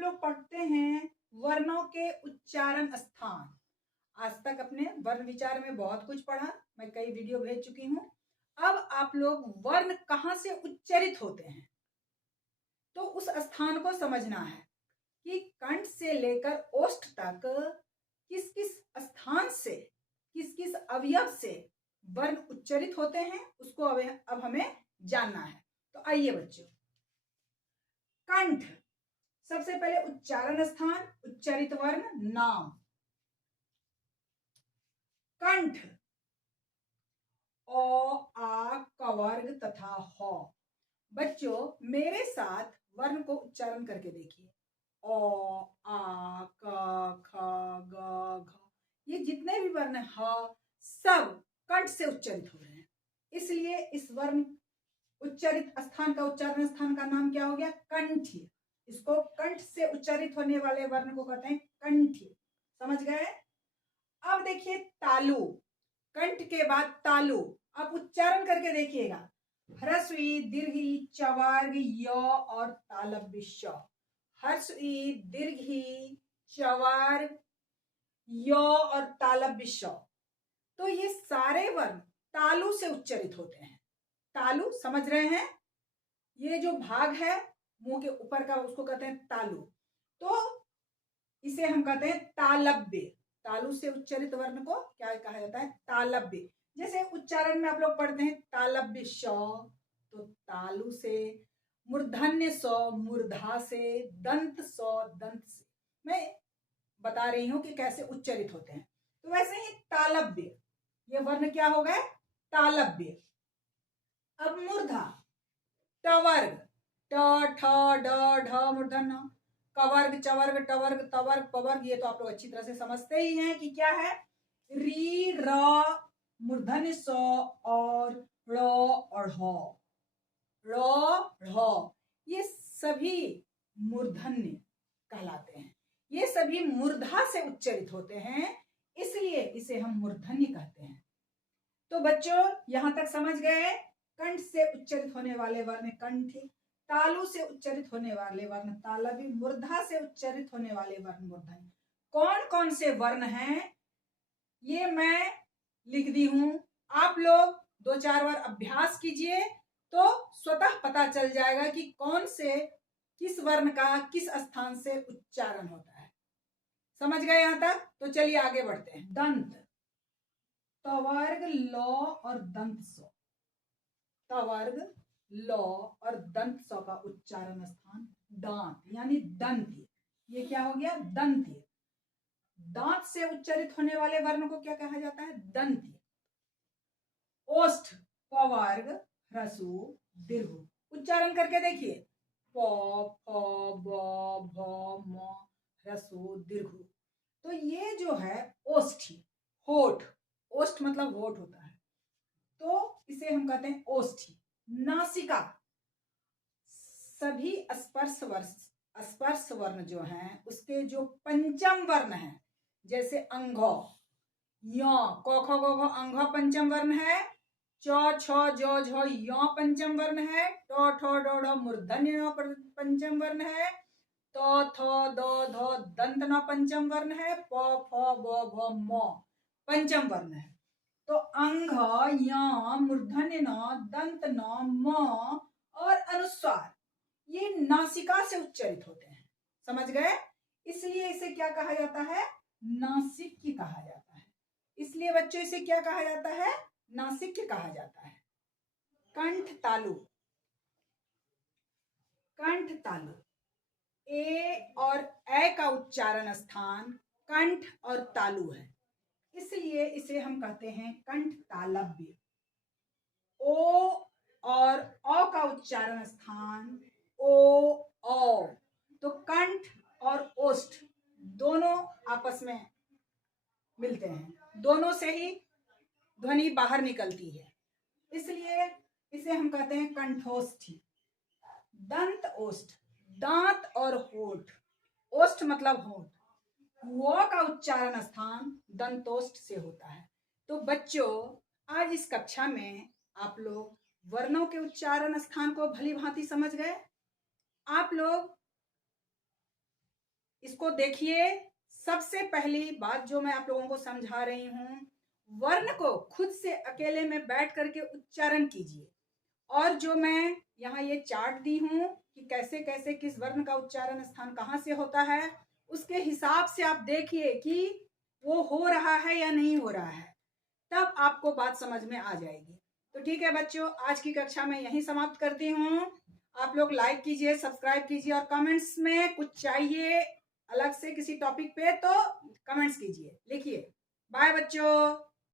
लोग पढ़ते हैं वर्णों के उच्चारण स्थान। आज तक अपने वर्ण विचार में बहुत कुछ पढ़ा, मैं कई वीडियो भेज चुकी हूं। अब आप लोग वर्ण कहां से उच्चारित होते हैं तो उस स्थान को समझना है कि कंठ से लेकर ओष्ठ तक किस किस स्थान से, किस किस अवयव से वर्ण उच्चारित होते हैं, उसको अब हमें जानना है। तो आइए बच्चों, कंठ सबसे पहले उच्चारण स्थान, उच्चारित वर्ण नाम। कंठ ओ आ क वर्ग तथा ह। बच्चों मेरे साथ वर्ण को उच्चारण करके देखिए। ओ आ क ख ग घ, ये जितने भी वर्ण हैं ह सब कंठ से उच्चारित हो रहे हैं। इसलिए इस वर्ण उच्चारित स्थान का, उच्चारण स्थान का नाम क्या हो गया? कंठ्य। इसको कंठ से उच्चारित होने वाले वर्ण को कहते हैं कंठ्य। समझ गए? अब देखिए तालु, कंठ के बाद तालु। आप उच्चारण करके देखिएगा, ह्रस्वी दीर्घी चवर्ग य और तालव्य श। ह्रस्वी दीर्घी चवर्ग य और तालव्य श। तो ये सारे वर्ण तालु से उच्चारित होते हैं। तालु समझ रहे हैं? ये जो भाग है मुंह के ऊपर का, उसको कहते हैं तालु। तो इसे हम कहते हैं तालव्य। तालु से उच्चारित वर्ण को क्या कहा जाता है? तालव्य। जैसे उच्चारण में आप लोग पढ़ते हैं तालव्य श, तो तालु से। मूर्धन्य स मूर्धा से, दंत स दंत से। मैं बता रही हूं कि कैसे उच्चारित होते हैं। तो वैसे ही तालव्य, ये वर्ण क्या हो गए? तालव्य। अब मूर्धा, टवर्ग, ट ठ ड ढ मूर्धन्य, कवर्ग चवर्ग टवर्ग तवर्ग पवर्ग। ये तो आप लोग अच्छी तरह से समझते ही हैं कि क्या है। री र मूर्धन्य स और ड़ और ह, ड़ ढ़, ये सभी मूर्धन्य कहलाते हैं। ये सभी मूर्धा से उच्चारित होते हैं, इसलिए इसे हम मूर्धन्य कहते हैं। तो बच्चों यहां तक समझ गए? कंठ से उच्चारित होने वाले वर्ण कंठ, तालु से उच्चारित होने वाले वर्ण तालव्य, मूर्धा से उच्चारित होने वाले वर्ण मूर्धन्य। कौन कौन से वर्ण हैं ये मैं लिख दी हूं। आप लोग 2-4 बार अभ्यास कीजिए तो स्वतः पता चल जाएगा कि कौन से, किस वर्ण का किस स्थान से उच्चारण होता है। समझ गए यहां तक? तो चलिए आगे बढ़ते हैं। दंत, तवर्ग लौ और दंत सौ। तवर्ग लौ और दंत सौ का उच्चारण स्थान दांत यानी दंत। ये क्या हो गया? दंत। दांत से उच्चारित होने वाले वर्ण को क्या कहा जाता है? दंत। ओष्ठ, पवर्ग ह्रस्व दीर्घ। उच्चारण करके देखिए, प फ ब भ म ह्रस्व दीर्घ। तो ये जो है ओष्ठी, होठ, ओष्ठ मतलब होठ होता है, तो इसे हम कहते हैं ओष्ठी। नासिका, सभी स्पर्श वर्ण जो हैं उसके जो पंचम वर्ण है, जैसे अंघ, य, क ख ग घ अंघ पंचम वर्ण है, च छ ज झ य पंचम वर्ण है, ट ठ ड ढ मूर्धन्य पंचम वर्ण है, त थ द ध दंत न पंचम वर्ण है, प फ ब भ म पंचम वर्ण है। तो अंघ, य, मूर्धन्य न, दंत न, म और अनुस्वार ये नासिका से उच्चारित होते हैं। समझ गए? इसलिए इसे क्या कहा जाता है? नासिक्य कहा जाता है। इसलिए बच्चों इसे क्या कहा जाता है? नासिक्य कहा जाता है। कंठ तालु, कंठ तालु, ए और ए का उच्चारण स्थान कंठ और तालु है, इसलिए इसे हम कहते हैं कंठ तालव्य। ओ और अ का उच्चारण स्थान ओ औ, तो कंठ और ओष्ठ दोनों आपस में मिलते हैं, दोनों से ही ध्वनि बाहर निकलती है, इसलिए इसे हम कहते हैं कंठोष्ठी। दंत ओष्ठ, दांत और होठ, ओष्ठ मतलब होठ, वो का उच्चारण स्थान दंतोष्ठ से होता है। तो बच्चों आज इस कक्षा में आप लोग वर्णों के उच्चारण स्थान को भली भांति समझ गए। आप लोग इसको देखिए, सबसे पहली बात जो मैं आप लोगों को समझा रही हूं, वर्ण को खुद से अकेले में बैठ करके उच्चारण कीजिए। और जो मैं यहाँ ये चार्ट दी हूं कि कैसे कैसे किस वर्ण का उच्चारण स्थान कहाँ से होता है, उसके हिसाब से आप देखिए कि वो हो रहा है या नहीं हो रहा है, तब आपको बात समझ में आ जाएगी। तो ठीक है बच्चों, आज की कक्षा में यहीं समाप्त करती हूँ। आप लोग लाइक कीजिए, सब्सक्राइब कीजिए, और कमेंट्स में कुछ चाहिए अलग से किसी टॉपिक पे तो कमेंट्स कीजिए, लिखिए। बाय बच्चों।